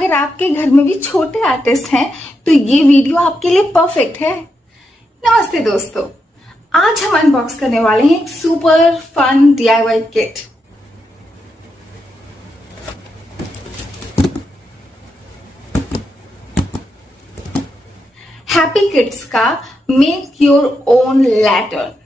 अगर आपके घर में भी छोटे आर्टिस्ट हैं तो ये वीडियो आपके लिए परफेक्ट है। नमस्ते दोस्तों, आज हम अनबॉक्स करने वाले हैं एक super fun DIY kit. Happy kids का मेक योर ओन लैटर्न।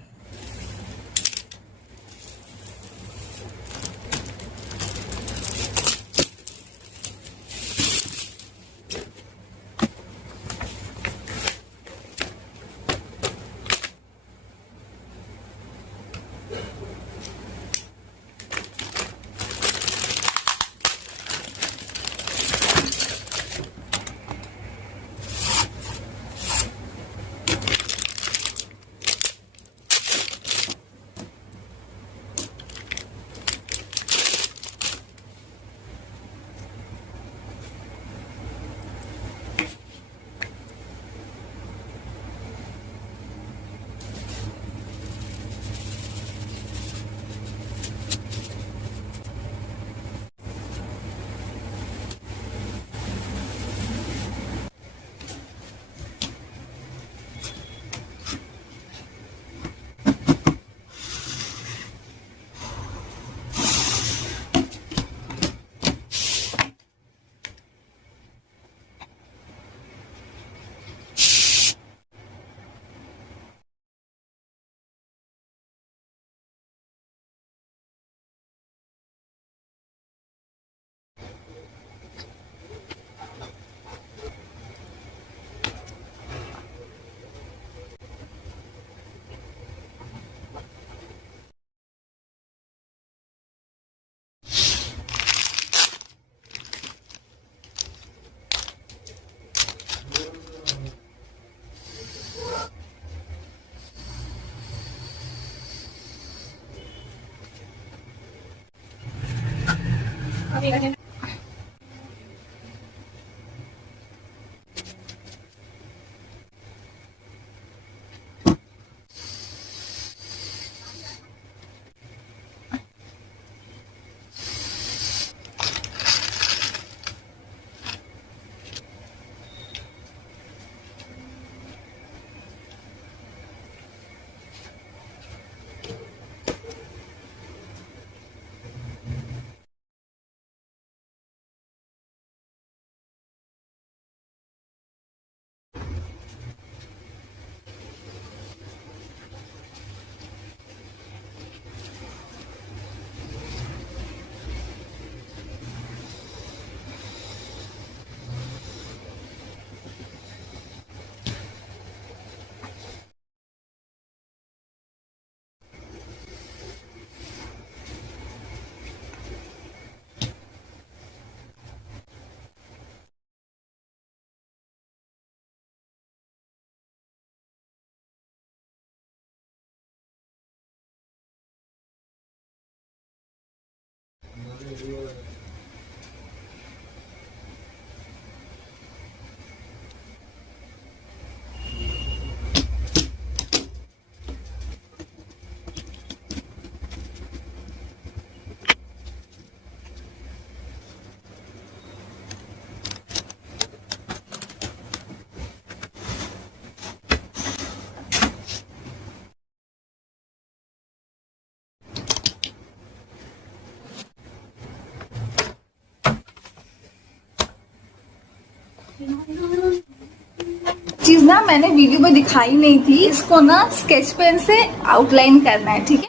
चीज ना मैंने वीडियो में दिखाई नहीं थी। इसको ना स्केच पेन से आउटलाइन करना है, ठीक है।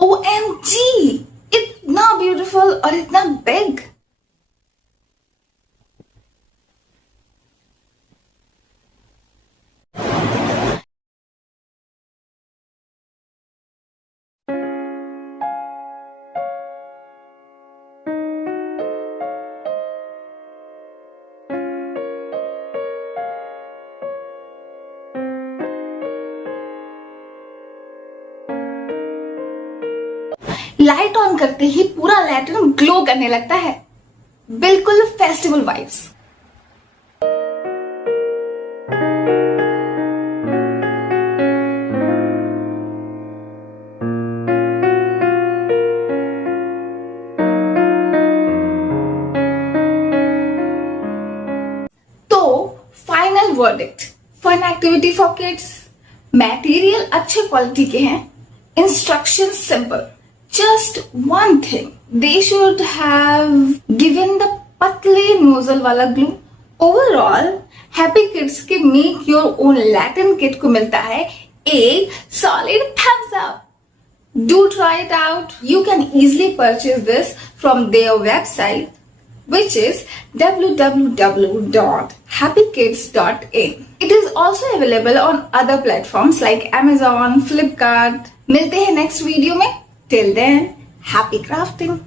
OMG, इतना ब्यूटीफुल और इतना बिग। लाइट ऑन करते ही पूरा लैटर्न ग्लो करने लगता है, बिल्कुल festival vibes. verdict. Fun activity for kids. Material अच्छे क्वालिटी के हैं. Instructions simple. Just one thing. They should have given the पतले nozzle वाला glue. Overall, Happy Kidz के Make Your Own Latin Kit को मिलता है एक solid thumbs up. Do try it out. You can easily purchase this from their website, which is www.happykids.in. It is also available on other platforms like Amazon, Flipkart. मिलते हैं next video में. Till then, happy crafting.